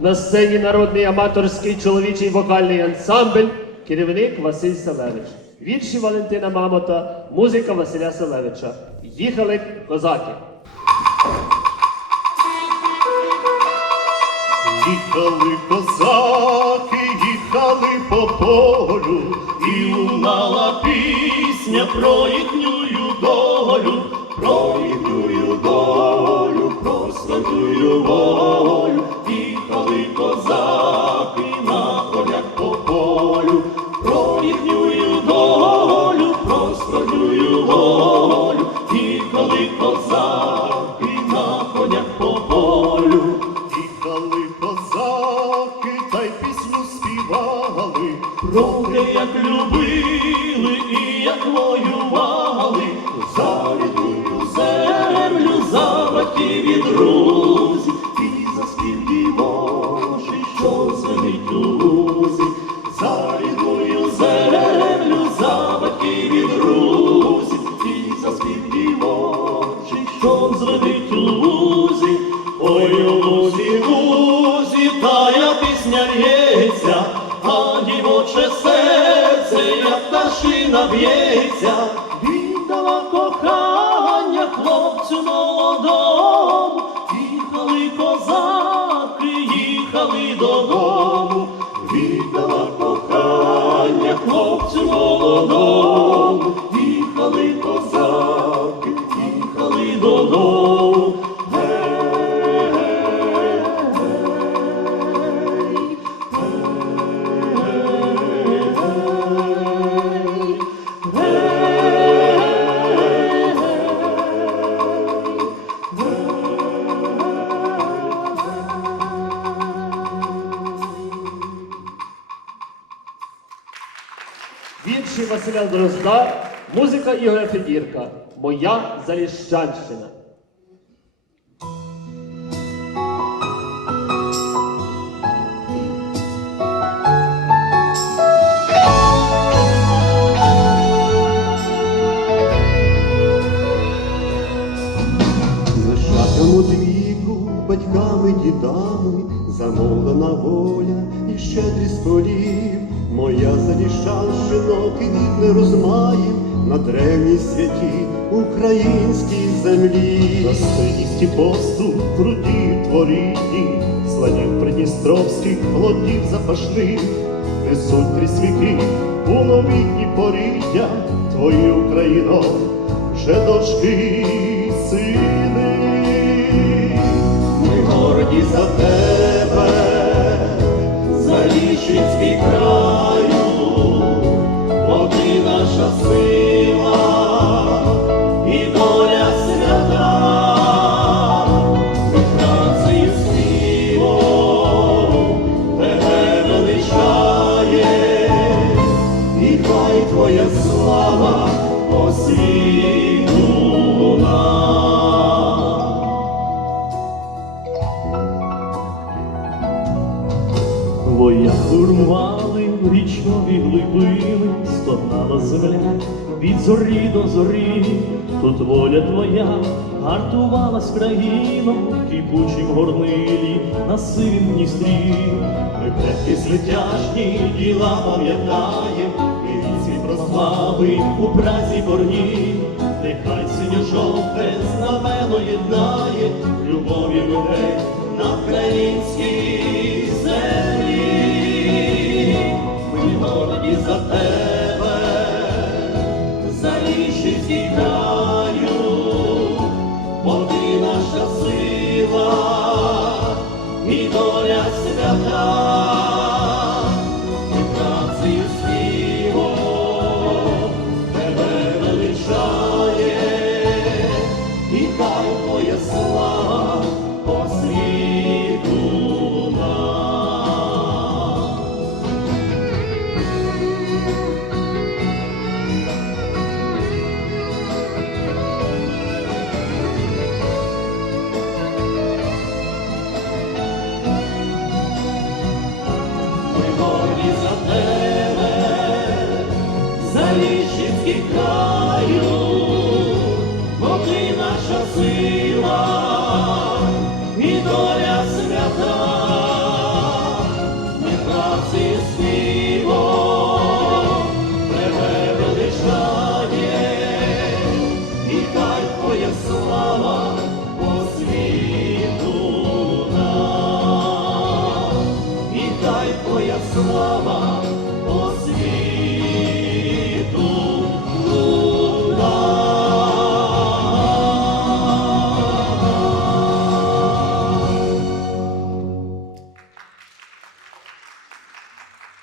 На сцені народний аматорський чоловічий вокальний ансамбль, керівник Василь Селевич. Вірші Валентина Мамота, музика Василя Селевича. Їхали козаки. Їхали козаки, їхали по полю, і лунала пісня про їхню долю, про їхню долю, про святую волю, їхали козаки на конях по полю, про їхню долю, про святую волю, їхали козаки на конях по полю. Їхали козаки, та й пісню співали, про те, як любили і як воювали, пташина б'ється, віддала кохання хлопцю молодому, їхали козаки, їхали додому, віддала кохання хлопцю молодому, Вірші Василя Дрозда, музика Ігоря Федірка. Моя Заліщанщина. Лишатиму віку батьками, дідами, замовлена воля і щедрість полів. Моя залішанщино квітне розмаєм на древній святій українській землі. На синісті посту труді творінні, слонів придністровських плодів запашних, несуть крізь віки у новітні поріддя, твої Україно, вже дочки сини. Ми горді за тебе, твоя слава по світу луна. Твоя штурмували річкові глибини, стогнала земля від зорі до зорі, тут воля твоя гартувалась країном, в горнилі на сивім Дністрі. Ми предки звитяжні діла пам'ятаєм, і прослави у празі борні, нехай синьо-жовте знамено єднає любові людей на українській землі. Ми горді за тебе, за Ліщинський краю, бо ти наша сила glory.